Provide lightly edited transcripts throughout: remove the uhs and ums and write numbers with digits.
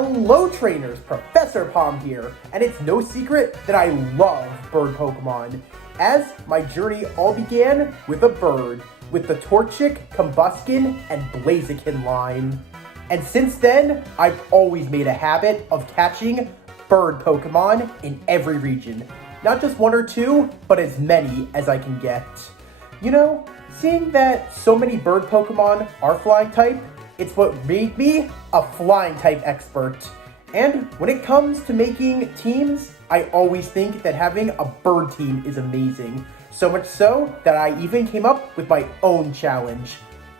Hello trainers, Professor Palm here, and it's no secret that I love bird Pokemon, as my journey all began with a bird, with the Torchic, Combuskin, and Blaziken line. And since then, I've always made a habit of catching bird Pokemon in every region. Not just one or two, but as many as I can get. You know, seeing that so many bird Pokemon are flying type, it's what made me a flying type expert. And when it comes to making teams, I always think that having a bird team is amazing. So much so that I even came up with my own challenge,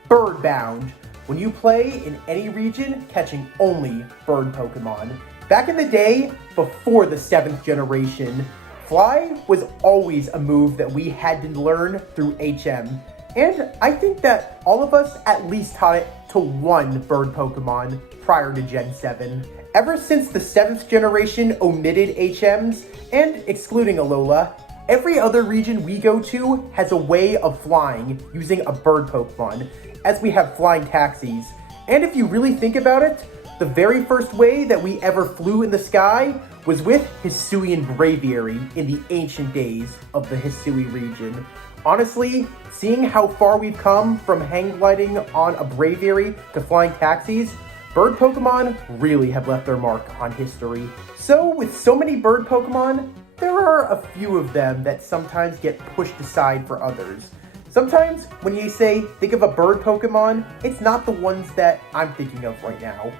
Birdbound. When you play in any region, catching only bird Pokemon. Back in the day, before the 7th generation, Fly was always a move that we had to learn through HM. And I think that all of us at least taught it to one bird Pokemon prior to Gen 7. Ever since the 7th generation omitted HMs, and excluding Alola, every other region we go to has a way of flying using a bird Pokemon, as we have flying taxis. And if you really think about it, the very first way that we ever flew in the sky was with Hisuian Braviary in the ancient days of the Hisui region. Honestly, seeing how far we've come from hang gliding on a Braviary to flying taxis, bird Pokemon really have left their mark on history. So with so many bird Pokemon, there are a few of them that sometimes get pushed aside for others. Sometimes when you say, think of a bird Pokemon, it's not the ones that I'm thinking of right now.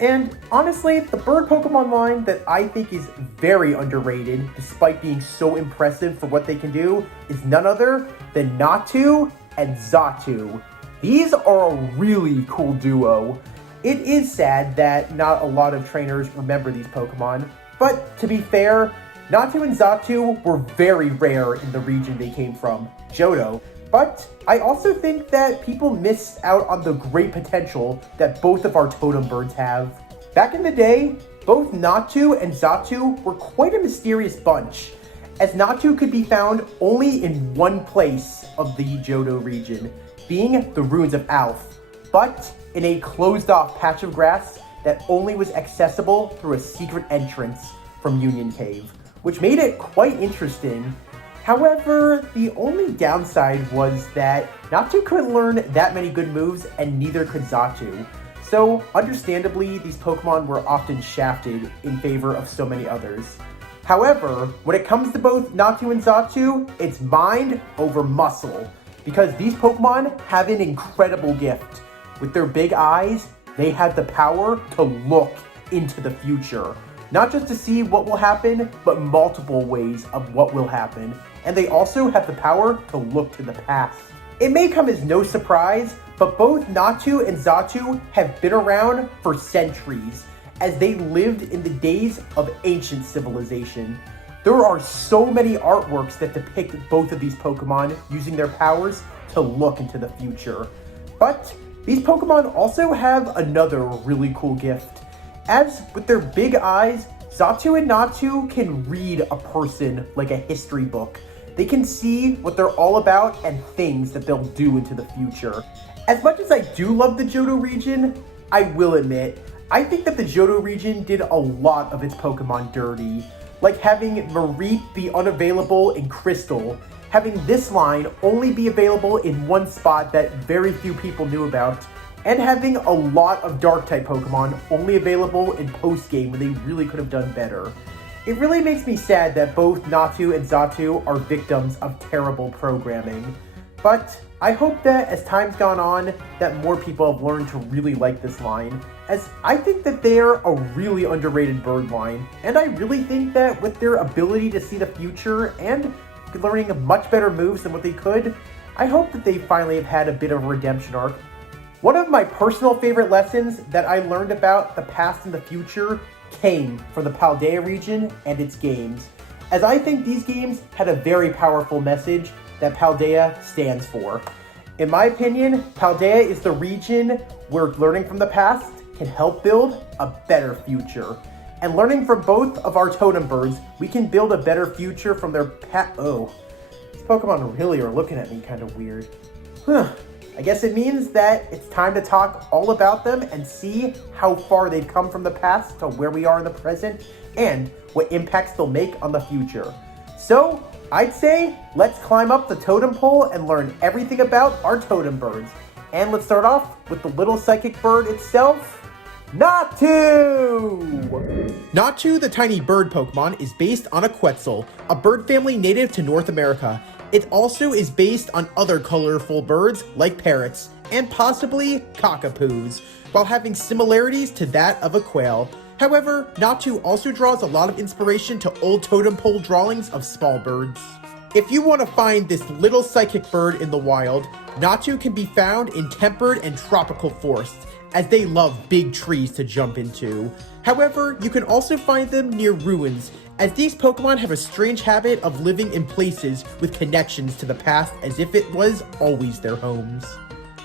And honestly, the bird Pokemon line that I think is very underrated, despite being so impressive for what they can do, is none other than Natu and Xatu. These are a really cool duo. It is sad that not a lot of trainers remember these Pokemon, but to be fair, Natu and Xatu were very rare in the region they came from, Johto. But I also think that people miss out on the great potential that both of our totem birds have. Back in the day, both Natu and Xatu were quite a mysterious bunch, as Natu could be found only in one place of the Johto region, being the Ruins of Alph, but in a closed-off patch of grass that only was accessible through a secret entrance from Union Cave, which made it quite interesting. However, the only downside was that Natu couldn't learn that many good moves, and neither could Xatu. So, understandably, these Pokemon were often shafted in favor of so many others. However, when it comes to both Natu and Xatu, it's mind over muscle, because these Pokemon have an incredible gift. With their big eyes, they have the power to look into the future. Not just to see what will happen, but multiple ways of what will happen. And they also have the power to look to the past. It may come as no surprise, but both Natu and Xatu have been around for centuries, as they lived in the days of ancient civilization. There are so many artworks that depict both of these Pokemon using their powers to look into the future. But these Pokemon also have another really cool gift. As with their big eyes, Xatu and Natu can read a person like a history book. They can see what they're all about and things that they'll do into the future. As much as I do love the Johto region, I will admit, I think that the Johto region did a lot of its Pokemon dirty. Like having Mareep be unavailable in Crystal, having this line only be available in one spot that very few people knew about, and having a lot of Dark-type Pokemon only available in post-game when they really could have done better. It really makes me sad that both Natu and Xatu are victims of terrible programming. But I hope that as time's gone on, that more people have learned to really like this line, as I think that they're a really underrated bird line, and I really think that with their ability to see the future and learning much better moves than what they could, I hope that they finally have had a bit of a redemption arc. One of my personal favorite lessons that I learned about the past and the future came from the Paldea region and its games, as I think these games had a very powerful message that Paldea stands for. In my opinion, Paldea is the region where learning from the past can help build a better future. And learning from both of our totem birds, we can build a better future from their these Pokemon really are looking at me kind of weird. I guess it means that it's time to talk all about them and see how far they've come from the past to where we are in the present and what impacts they'll make on the future. So, I'd say let's climb up the totem pole and learn everything about our totem birds. And let's start off with the little psychic bird itself, Natu! Natu, the tiny bird Pokemon, is based on a Quetzal, a bird family native to North America. It also is based on other colorful birds like parrots and possibly cockapoos, while having similarities to that of a quail. However, Natu also draws a lot of inspiration to old totem pole drawings of small birds. If you want to find this little psychic bird in the wild, Natu can be found in temperate and tropical forests, as they love big trees to jump into. However, you can also find them near ruins, as these Pokemon have a strange habit of living in places with connections to the past as if it was always their homes.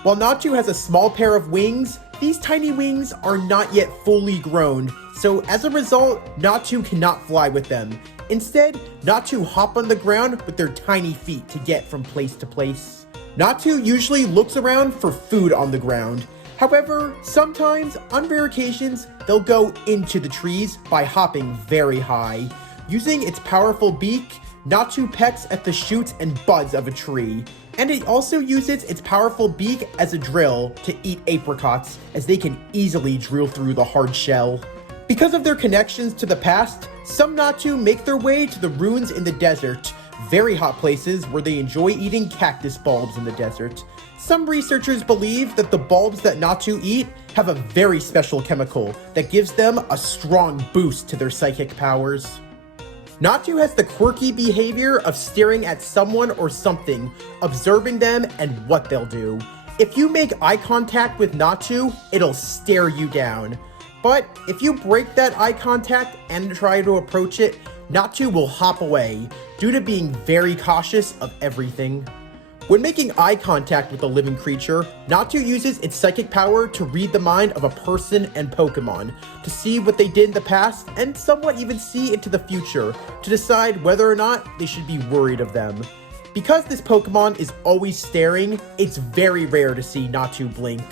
While Natu has a small pair of wings, these tiny wings are not yet fully grown, so as a result, Natu cannot fly with them. Instead, Natu hop on the ground with their tiny feet to get from place to place. Natu usually looks around for food on the ground. However, sometimes, on rare occasions, they'll go into the trees by hopping very high. Using its powerful beak, Natu pecks at the shoots and buds of a tree. And it also uses its powerful beak as a drill to eat apricots, as they can easily drill through the hard shell. Because of their connections to the past, some Natu make their way to the ruins in the desert, very hot places where they enjoy eating cactus bulbs in the desert. Some researchers believe that the bulbs that Natu eat have a very special chemical that gives them a strong boost to their psychic powers. Natu has the quirky behavior of staring at someone or something, observing them and what they'll do. If you make eye contact with Natu, it'll stare you down. But if you break that eye contact and try to approach it, Natu will hop away, due to being very cautious of everything. When making eye contact with a living creature, Natu uses its psychic power to read the mind of a person and Pokemon, to see what they did in the past and somewhat even see into the future, to decide whether or not they should be worried of them. Because this Pokemon is always staring, it's very rare to see Natu blink.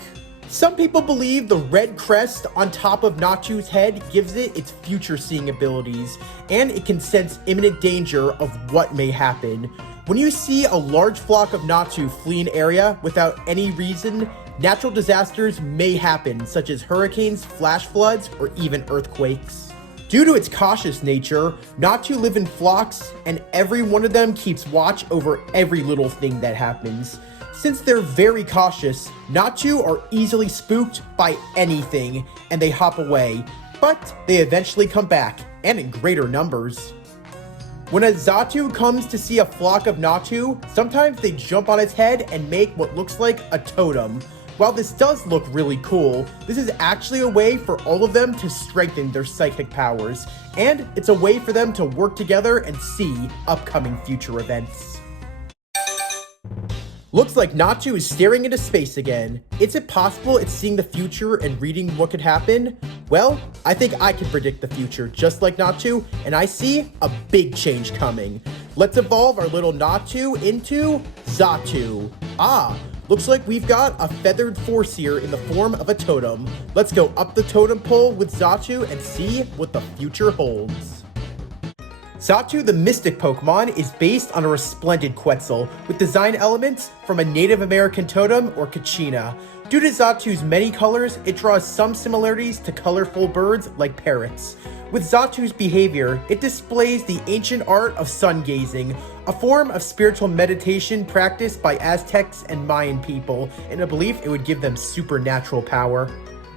Some people believe the red crest on top of Natu's head gives it its future-seeing abilities, and it can sense imminent danger of what may happen. When you see a large flock of Natu flee an area without any reason, natural disasters may happen, such as hurricanes, flash floods, or even earthquakes. Due to its cautious nature, Natu live in flocks, and every one of them keeps watch over every little thing that happens. Since they're very cautious, Natu are easily spooked by anything, and they hop away, but they eventually come back, and in greater numbers. When a Xatu comes to see a flock of Natu, sometimes they jump on its head and make what looks like a totem. While this does look really cool, this is actually a way for all of them to strengthen their psychic powers, and it's a way for them to work together and see upcoming future events. Looks like Natu is staring into space again. Is it possible it's seeing the future and reading what could happen? Well, I think I can predict the future just like Natu, and I see a big change coming. Let's evolve our little Natu into Xatu. Looks like we've got a feathered force here in the form of a totem. Let's go up the totem pole with Xatu and see what the future holds. Xatu, the mystic Pokemon, is based on a resplendent Quetzal, with design elements from a Native American totem or Kachina. Due to Xatu's many colors, it draws some similarities to colorful birds like parrots. With Xatu's behavior, it displays the ancient art of sun gazing, a form of spiritual meditation practiced by Aztecs and Mayan people, in a belief it would give them supernatural power.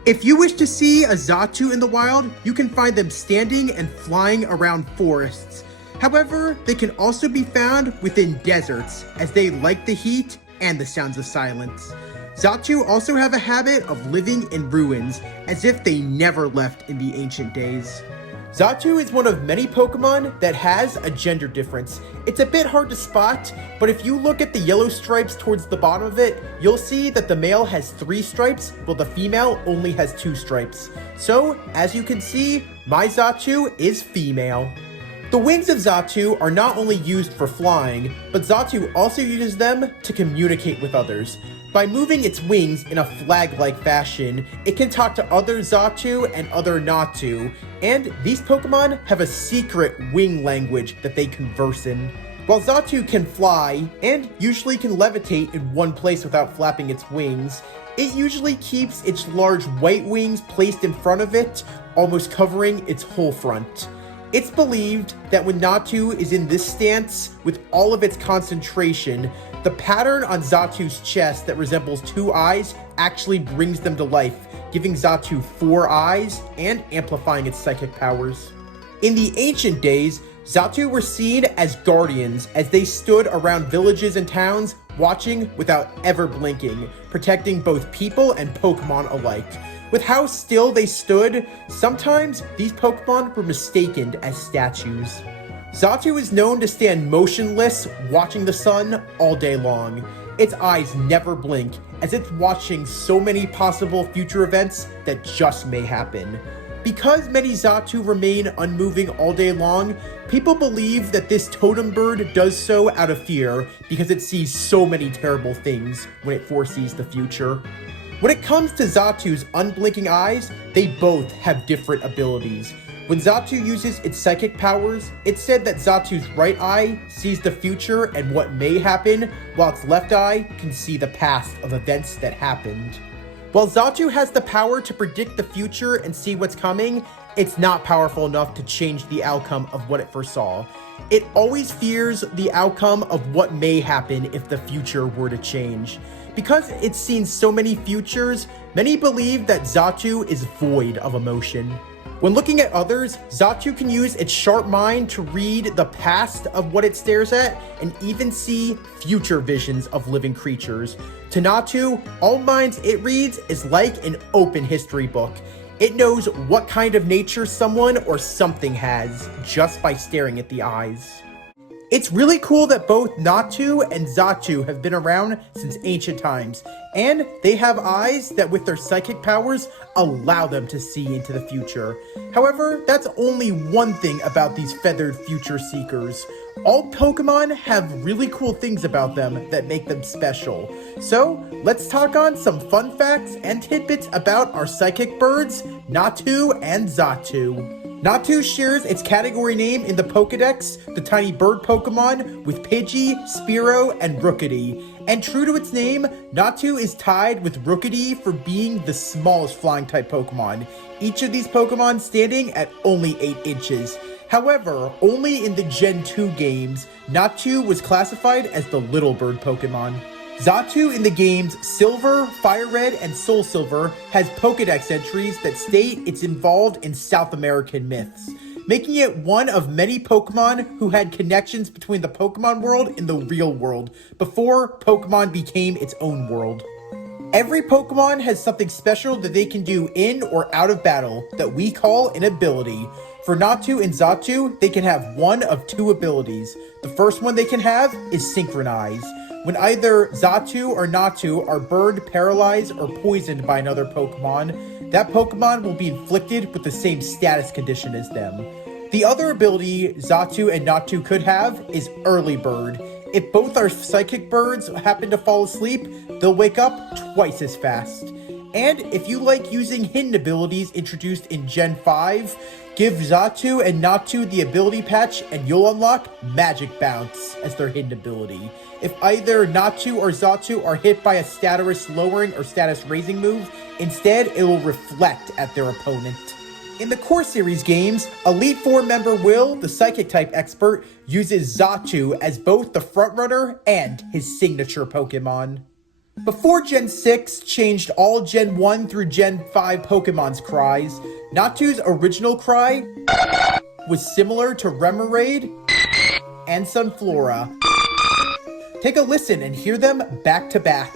If you wish to see a Xatu in the wild, you can find them standing and flying around forests. However, they can also be found within deserts, as they like the heat and the sounds of silence. Xatu also have a habit of living in ruins, as if they never left in the ancient days. Xatu is one of many Pokemon that has a gender difference. It's a bit hard to spot, but if you look at the yellow stripes towards the bottom of it, you'll see that the male has 3 stripes, while the female only has 2 stripes. So, as you can see, my Xatu is female. The wings of Xatu are not only used for flying, but Xatu also uses them to communicate with others. By moving its wings in a flag-like fashion, it can talk to other Xatu and other Natu, and these Pokemon have a secret wing language that they converse in. While Xatu can fly, and usually can levitate in one place without flapping its wings, it usually keeps its large white wings placed in front of it, almost covering its whole front. It's believed that when Natu is in this stance, with all of its concentration, the pattern on Xatu's chest that resembles 2 eyes actually brings them to life, giving Xatu 4 eyes and amplifying its psychic powers. In the ancient days, Xatu were seen as guardians as they stood around villages and towns, watching without ever blinking, protecting both people and Pokemon alike. With how still they stood, sometimes these Pokemon were mistaken as statues. Xatu is known to stand motionless, watching the sun all day long. Its eyes never blink, as it's watching so many possible future events that just may happen. Because many Xatu remain unmoving all day long, people believe that this totem bird does so out of fear because it sees so many terrible things when it foresees the future. When it comes to Xatu's unblinking eyes, they both have different abilities. When Xatu uses its psychic powers, it's said that Xatu's right eye sees the future and what may happen, while its left eye can see the past of events that happened. While Xatu has the power to predict the future and see what's coming, it's not powerful enough to change the outcome of what it foresaw. It always fears the outcome of what may happen if the future were to change. Because it's seen so many futures, many believe that Xatu is void of emotion. When looking at others, Xatu can use its sharp mind to read the past of what it stares at and even see future visions of living creatures. To Natu, all minds it reads is like an open history book. It knows what kind of nature someone or something has just by staring at the eyes. It's really cool that both Natu and Xatu have been around since ancient times, and they have eyes that with their psychic powers allow them to see into the future. However, that's only one thing about these feathered future seekers. All Pokemon have really cool things about them that make them special. So, let's talk on some fun facts and tidbits about our psychic birds, Natu and Xatu. Natu shares its category name in the Pokédex, the tiny bird Pokemon, with Pidgey, Spearow, and Rookity. And true to its name, Natu is tied with Rookity for being the smallest flying-type Pokemon, each of these Pokemon standing at only 8 inches. However, only in the Gen 2 games, Natu was classified as the little bird Pokemon. Xatu in the games Silver, Fire Red, and Soul Silver has Pokédex entries that state it's involved in South American myths, making it one of many Pokemon who had connections between the Pokemon world and the real world before Pokemon became its own world. Every Pokemon has something special that they can do in or out of battle that we call an ability. For Natu and Xatu, they can have one of 2 abilities. The first one they can have is Synchronize. When either Xatu or Natu are burned, paralyzed, or poisoned by another Pokemon, that Pokemon will be inflicted with the same status condition as them. The other ability Xatu and Natu could have is Early Bird. If both our psychic birds happen to fall asleep, they'll wake up twice as fast. And if you like using hidden abilities introduced in Gen 5, give Xatu and Natu the ability patch and you'll unlock Magic Bounce as their hidden ability. If either Natu or Xatu are hit by a status lowering or status raising move, instead it will reflect at their opponent. In the Core Series games, Elite Four member Will, the Psychic type expert, uses Xatu as both the frontrunner and his signature Pokemon. Before Gen 6 changed all Gen 1 through Gen 5 Pokemon's cries, Natu's original cry was similar to Remoraid and Sunflora. Take a listen and hear them back to back.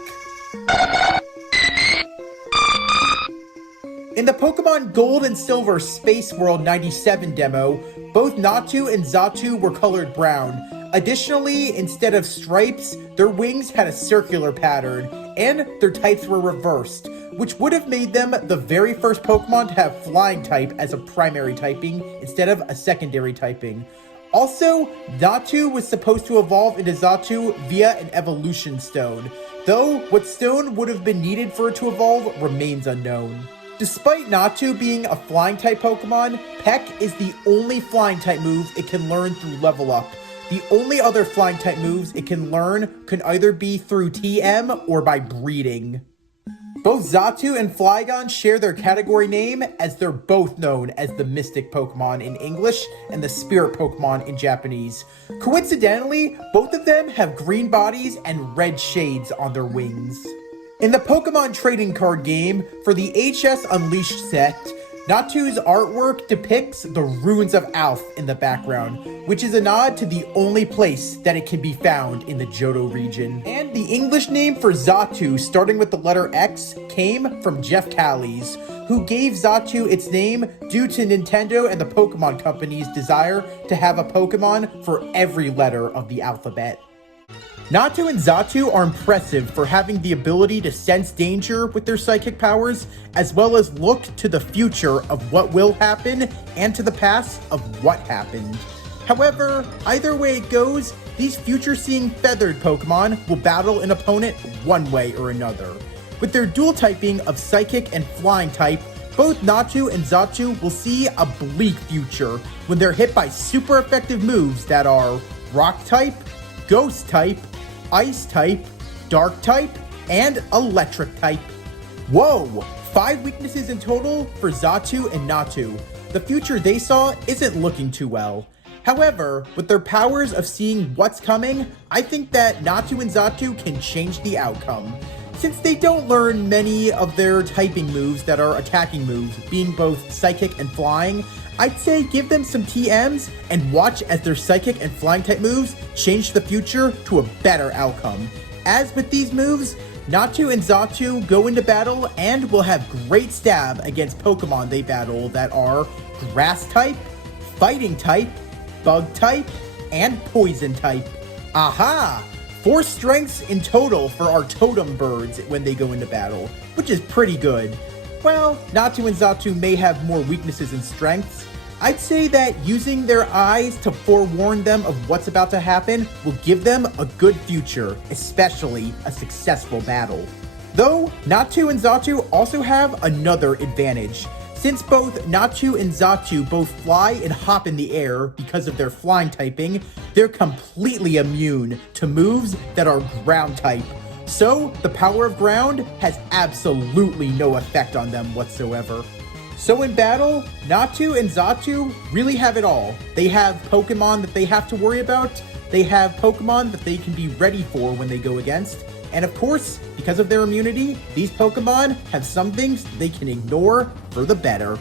In the Pokemon Gold and Silver Space World 97 demo, both Natu and Xatu were colored brown. Additionally, instead of stripes, their wings had a circular pattern, and their types were reversed, which would have made them the very first Pokemon to have Flying type as a primary typing instead of a secondary typing. Also, Natu was supposed to evolve into Xatu via an evolution stone. The though what stone would have been needed for it to evolve remains unknown. Despite Natu being a flying type Pokemon, Peck is the only flying type move it can learn through level up. The only other flying type moves it can learn can either be through TM or by breeding. Both Xatu and Flygon share their category name, as they're both known as the Mystic Pokemon in English and the Spirit Pokemon in Japanese. Coincidentally, both of them have green bodies and red shades on their wings. In the Pokemon trading card game, for the HS Unleashed set, Natu's artwork depicts the ruins of Alph in the background, which is a nod to the only place that it can be found in the Johto region. And the English name for Xatu, starting with the letter X, came from Jeff Callies, who gave Xatu its name due to Nintendo and the Pokemon Company's desire to have a Pokemon for every letter of the alphabet. Natu and Xatu are impressive for having the ability to sense danger with their psychic powers, as well as look to the future of what will happen and to the past of what happened. However, either way it goes, these future-seeing feathered Pokemon will battle an opponent one way or another. With their dual typing of psychic and flying type, both Natu and Xatu will see a bleak future when they're hit by super effective moves that are Rock type, Ghost type, Ice type, Dark type, and Electric type. Whoa! 5 weaknesses in total for Xatu and Natu. The future they saw isn't looking too well. However, with their powers of seeing what's coming, I think that Natu and Xatu can change the outcome. Since they don't learn many of their typing moves that are attacking moves, being both psychic and flying, I'd say give them some TMs and watch as their psychic and flying type moves change the future to a better outcome. As with these moves, Natu and Xatu go into battle and will have great stab against Pokemon they battle that are Grass type, Fighting type, Bug type, and Poison type. Aha! 4 strengths in total for our Totem birds when they go into battle, which is pretty good. Well, Natu and Xatu may have more weaknesses and strengths. I'd say that using their eyes to forewarn them of what's about to happen will give them a good future, especially a successful battle. Though, Natu and Xatu also have another advantage. Since both Natu and Xatu both fly and hop in the air because of their flying typing, they're completely immune to moves that are ground type. So, the power of ground has absolutely no effect on them whatsoever. So in battle, Natu and Xatu really have it all. They have Pokemon that they have to worry about, they have Pokemon that they can be ready for when they go against, and of course, because of their immunity, these Pokemon have some things they can ignore for the better.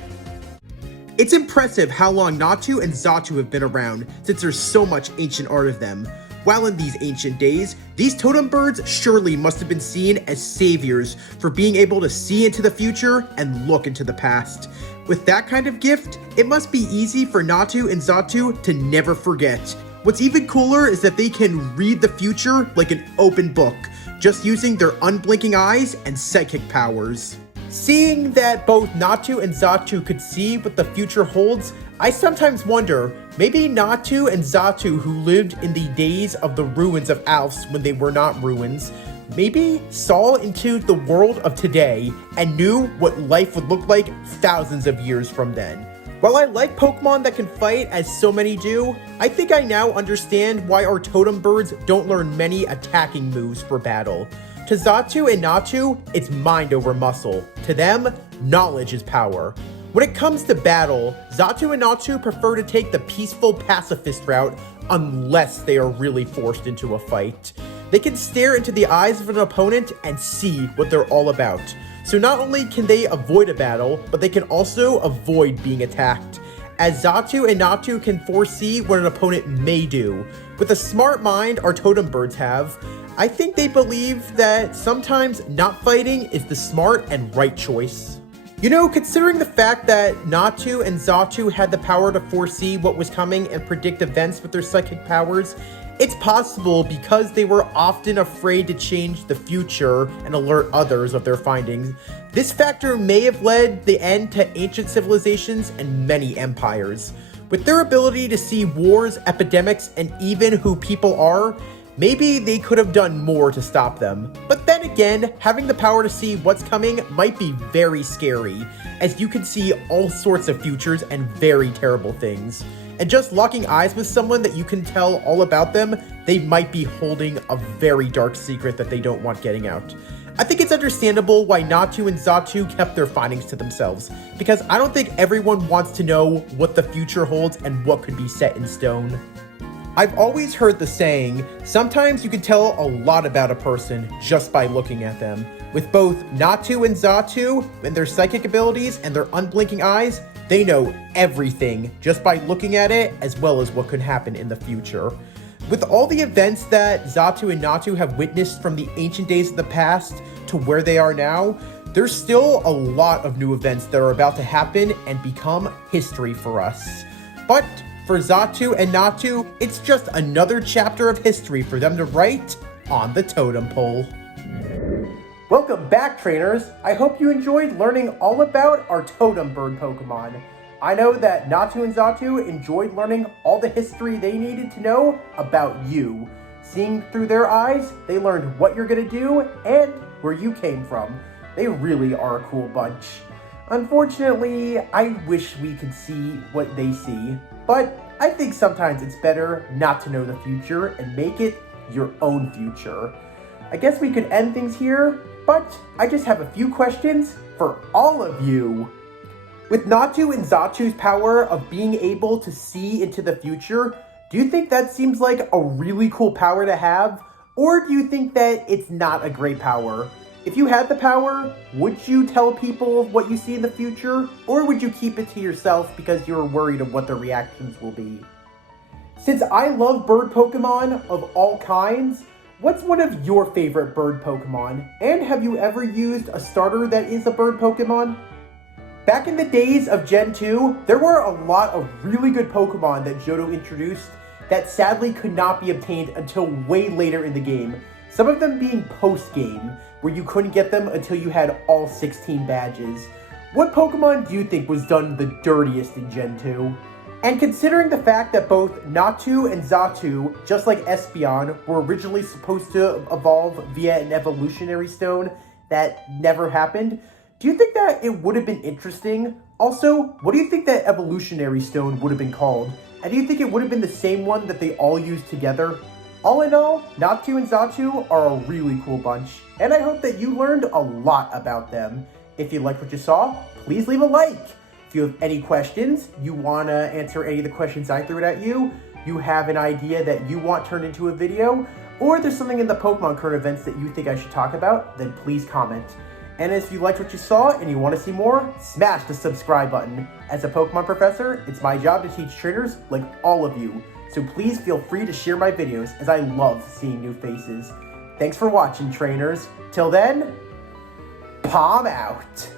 It's impressive how long Natu and Xatu have been around, since there's so much ancient art of them. While in these ancient days, these totem birds surely must have been seen as saviors for being able to see into the future and look into the past. With that kind of gift, it must be easy for Natu and Xatu to never forget. What's even cooler is that they can read the future like an open book, just using their unblinking eyes and psychic powers. Seeing that both Natu and Xatu could see what the future holds, I sometimes wonder, maybe Natu and Xatu, who lived in the days of the ruins of Alphs when they were not ruins, maybe saw into the world of today and knew what life would look like thousands of years from then. While I like Pokemon that can fight as so many do, I think I now understand why our totem birds don't learn many attacking moves for battle. To Xatu and Natu, it's mind over muscle. To them, knowledge is power. When it comes to battle, Xatu and Natu prefer to take the peaceful pacifist route unless they are really forced into a fight. They can stare into the eyes of an opponent and see what they're all about. So not only can they avoid a battle, but they can also avoid being attacked, as Xatu and Natu can foresee what an opponent may do. With a smart mind our totem birds have, I think they believe that sometimes not fighting is the smart and right choice. You know, considering the fact that Natu and Xatu had the power to foresee what was coming and predict events with their psychic powers, it's possible because they were often afraid to change the future and alert others of their findings. This factor may have led the end to ancient civilizations and many empires. With their ability to see wars, epidemics, and even who people are, Maybe they could have done more to stop them. But then again, having the power to see what's coming might be very scary, as you can see all sorts of futures and very terrible things. And just locking eyes with someone that you can tell all about them, they might be holding a very dark secret that they don't want getting out. I think it's understandable why Natu and Xatu kept their findings to themselves, because I don't think everyone wants to know what the future holds and what could be set in stone. I've always heard the saying, sometimes you can tell a lot about a person just by looking at them. With both Natu and Xatu and their psychic abilities and their unblinking eyes, they know everything just by looking at it, as well as what could happen in the future. With all the events that Xatu and Natu have witnessed from the ancient days of the past to where they are now, there's still a lot of new events that are about to happen and become history for us. But for Xatu and Natu, it's just another chapter of history for them to write on the totem pole. Welcome back, trainers! I hope you enjoyed learning all about our totem bird Pokemon. I know that Natu and Xatu enjoyed learning all the history they needed to know about you. Seeing through their eyes, they learned what you're gonna do and where you came from. They really are a cool bunch. Unfortunately, I wish we could see what they see, but I think sometimes it's better not to know the future and make it your own future. I guess we could end things here, but I just have a few questions for all of you. With Natu and Xatu's power of being able to see into the future, do you think that seems like a really cool power to have? Or do you think that it's not a great power? If you had the power, would you tell people what you see in the future? Or would you keep it to yourself because you're worried of what their reactions will be? Since I love bird Pokemon of all kinds, what's one of your favorite bird Pokemon? And have you ever used a starter that is a bird Pokemon? Back in the days of Gen 2, there were a lot of really good Pokemon that Johto introduced that sadly could not be obtained until way later in the game. Some of them being post-game, where you couldn't get them until you had all 16 badges. What Pokemon do you think was done the dirtiest in Gen 2? And considering the fact that both Natu and Xatu, just like Espeon, were originally supposed to evolve via an evolutionary stone that never happened, do you think that it would have been interesting? Also, what do you think that evolutionary stone would have been called? And do you think it would have been the same one that they all used together? All in all, Natu and Xatu are a really cool bunch, and I hope that you learned a lot about them. If you liked what you saw, please leave a like. If you have any questions, you want to answer any of the questions I threw at you, you have an idea that you want turned into a video, or there's something in the Pokemon current events that you think I should talk about, then please comment. And if you liked what you saw and you want to see more, smash the subscribe button. As a Pokemon professor, it's my job to teach trainers like all of you. So please feel free to share my videos, as I love seeing new faces. Thanks for watching, trainers. Till then, Palm out.